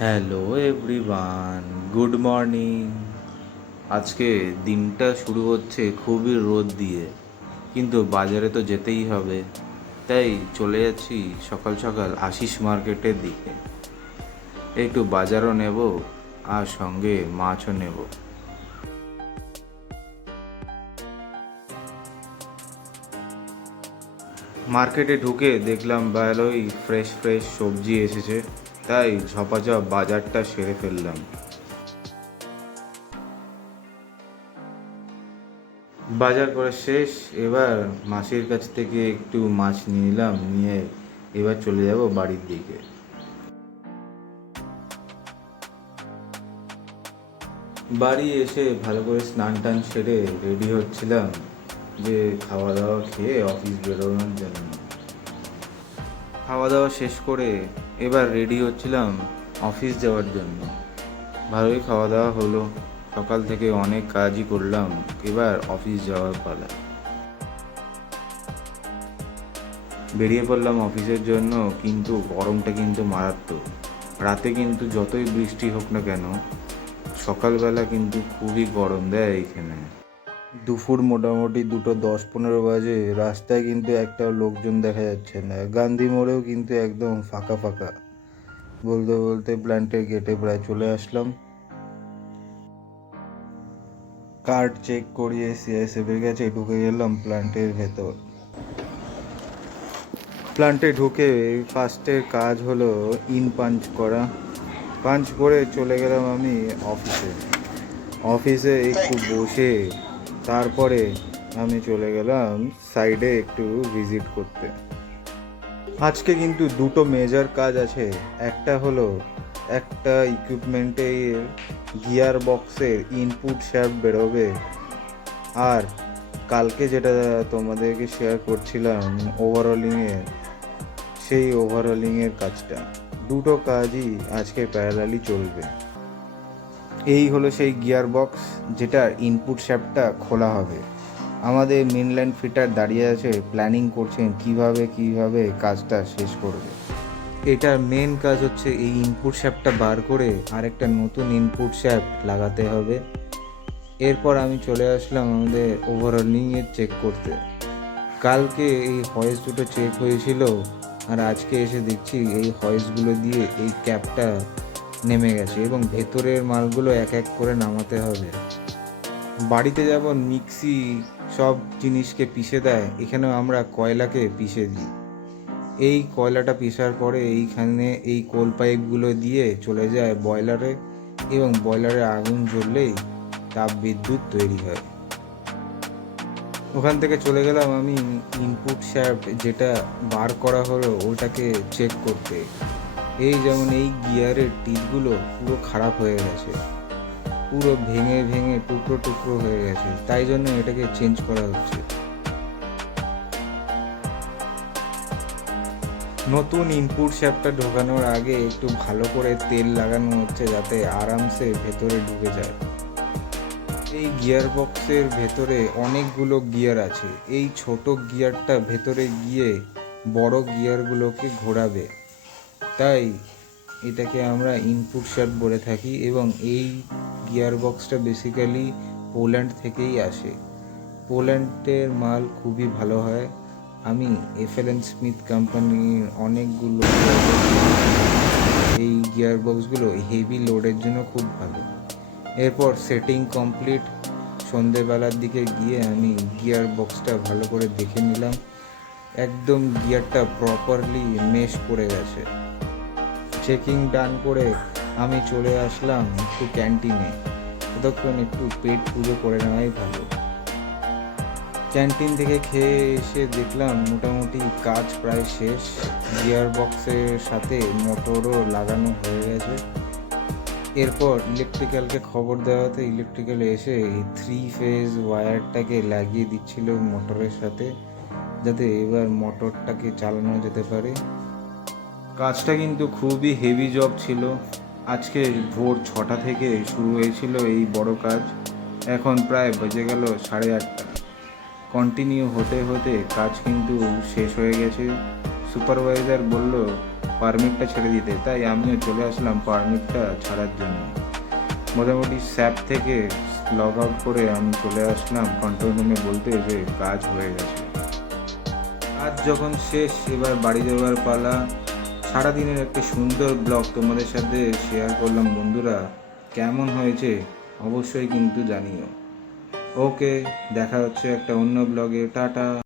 Hello everyone, good morning. আজকে দিনটা শুরু হচ্ছে খুবই রোদ দিয়ে, কিন্তু বাজারে তো যেতেই হবে। তাই চলে যাচ্ছি সকাল সকাল আশিস মার্কেটের দিকে। একটু বাজারও নেব আর সঙ্গে মাছও নেব। মার্কেটে ঢুকে দেখলাম ভালোই ফ্রেশ ফ্রেশ সবজি এসেছে, তাই ঝপাঝপ বাজারটা সেরে ফেললাম। বাজার করা শেষ। এবার মাসির কাছ থেকে একটু মাছ নিলাম, নিয়ে এবার চলে যাব বাড়ির দিকে। বাড়ি এসে ভালো করে স্নান টান সেরে রেডি হচ্ছিলাম যে খাওয়া দাওয়া খেয়ে অফিস বেরোনোর জন্য। খাওয়া দাওয়া শেষ করে এবার রেডি হচ্ছিলাম অফিস যাওয়ার জন্য। ভালোই খাওয়া দাওয়া হলো, সকাল থেকে অনেক কাজই করলাম, এবার অফিস যাওয়ার পালা। বেরিয়ে পড়লাম অফিসের জন্য, কিন্তু গরমটা কিন্তু মারাত্মক। রাতে কিন্তু যতই বৃষ্টি হোক না কেন, সকালবেলা কিন্তু খুবই গরম দেয় এইখানে। দুপুর মোটামুটি 2:10-15 বাজে, রাস্তায় কিন্তু একটা লোকজন দেখা যাচ্ছে না। গান্ধী মোড়েও কিন্তু একদম ফাঁকা ফাঁকা। বলতে বলতে প্ল্যান্টের গেটে প্রায় চলে আসলাম। কার্ড চেক করিয়ে সিআইএসএফের কাছে ঢুকে গেলাম প্ল্যান্টের ভেতর। প্ল্যান্টে ঢুকে ফার্স্টের কাজ হলো পাঞ্চ করা। পাঞ্চ করে চলে গেলাম আমি অফিসে। অফিসে একটু বসে তারপরে আমি চলে গেলাম সাইডে একটু ভিজিট করতে। আজকে কিন্তু দুটো মেজর কাজ আছে। একটা হলো একটা ইকুইপমেন্টের গিয়ার বক্সের ইনপুট শ্যাফট বেরোবে, আর কালকে যেটা তোমাদেরকে শেয়ার করছিলাম ওভারঅলিংয়ে, সেই ওভারঅলিংয়ের কাজটা। দুটো কাজই আজকে প্যারালালি চলবে। এই হলো সেই গিয়ার বক্স যেটার ইনপুট শ্যাফটটা খোলা হবে। আমাদের মেনলাইন ফিটার দাঁড়িয়ে আছে, প্ল্যানিং করছেন কিভাবে কাজটা শেষ করবে। এটার মেন কাজ হচ্ছে এই ইনপুট শ্যাফটটা বার করে আরেকটা নতুন ইনপুট শ্যাফট লাগাতে হবে। এরপর আমি চলে আসলাম আমাদের ওভারঅলিংয়ের চেক করতে। কালকে এই হয়েস দুটো চেক হয়েছিল, আর আজকে এসে দেখছি এই হয়েসগুলো দিয়ে এই ক্যাপটা নেমে গেছে এবং ভেতরের মালগুলো এক এক করে নামাতে হবে। বাড়িতে যেমন মিক্সি সব জিনিসকে পিষে দেয়, এখানেও আমরা কয়লাকে পিষে দিই। এই কয়লাটা পিষার পরে এইখানে এই কোল পাইপগুলো দিয়ে চলে যায় বয়লারে, এবং বয়লারে আগুন জ্বললেই তাপ বিদ্যুৎ তৈরি হয়। ওখান থেকে চলে গেলাম আমি ইনপুট শ্যাফট যেটা বার করা হলো ওটাকে চেক করতে। এই যেমন এই গিয়ারের টিপগুলো পুরো খারাপ হয়ে গেছে, পুরো ভেঙে ভেঙে টুকরো টুকরো হয়ে গেছে, তাই জন্য এটাকে চেঞ্জ করা হচ্ছে। নতুন ইনপুট শ্যাফটটা ঢোকানোর আগে একটু ভালো করে তেল লাগানো হচ্ছে যাতে আরামসে ভেতরে ঢুকে যায়। এই গিয়ার বক্সের ভেতরে অনেকগুলো গিয়ার আছে। এই ছোট গিয়ারটা ভেতরে গিয়ে বড় গিয়ারগুলোকে ঘোরাবে, তাই এটাকে আমরা ইনপুট শ্যাফট বলে থাকি। এবং এই গিয়ার বক্সটা বেসিক্যালি পোল্যান্ড থেকেই আসে। পোল্যান্ডের মাল খুবই ভালো হয়। আমি এফএলএন স্মিথ কোম্পানির অনেকগুলো এই গিয়ার বক্সগুলো হেভি লোডের জন্য খুব ভালো। এরপর সেটিং কমপ্লিট। সন্ধেবেলার দিকে গিয়ে আমি গিয়ার বক্সটা ভালো করে দেখে নিলাম, একদম গিয়ারটা প্রপারলি মেশ করে গেছে। চেকিং ডান করে আমি চলে আসলাম একটু ক্যান্টিনে। ততক্ষণ একটু পেট পুজো করে নেওয়াই ভালো। ক্যান্টিন থেকে খেয়ে এসে দেখলাম মোটামুটি কাজ প্রায় শেষ। গিয়ার বক্সের সাথে মোটরও লাগানো হয়ে গেছে। এরপর ইলেকট্রিক্যালকে খবর দেওয়াতে ইলেকট্রিক্যাল এসে 3 ফেজ ওয়্যারটাকে লাগিয়ে দিচ্ছিল মোটরের সাথে, যাতে এবার মোটরটাকে চালানো যেতে পারে। কাজটা কিন্তু খুবই হেভি জব ছিল। আজকে ভোর 6টা থেকে শুরু হয়েছিল এই বড় কাজ। এখন প্রায় বেজে গেল 8:30। কন্টিনিউ হতে হতে কাজ কিন্তু শেষ হয়ে গেছে। সুপারভাইজার বলল পারমিটটা ছেড়ে দিতে, তাই আমিও চলে আসলাম পারমিটটা ছাড়ার জন্য। মোটামুটি স্যাপ থেকে লগ আউট করে আমি চলে আসলাম কন্ট্রোল রুমে বলতে যে কাজ হয়ে গেছে। কাজ যখন শেষ, এবার বাড়ি যাওয়ার পালা। সারাদিনের একটা সুন্দর ব্লগ তোমাদের সাথে শেয়ার করলাম বন্ধুরা, কেমন হয়েছে অবশ্যই কিন্তু জানিও। ওকে, দেখা হচ্ছে একটা অন্য ব্লগে। টাটা।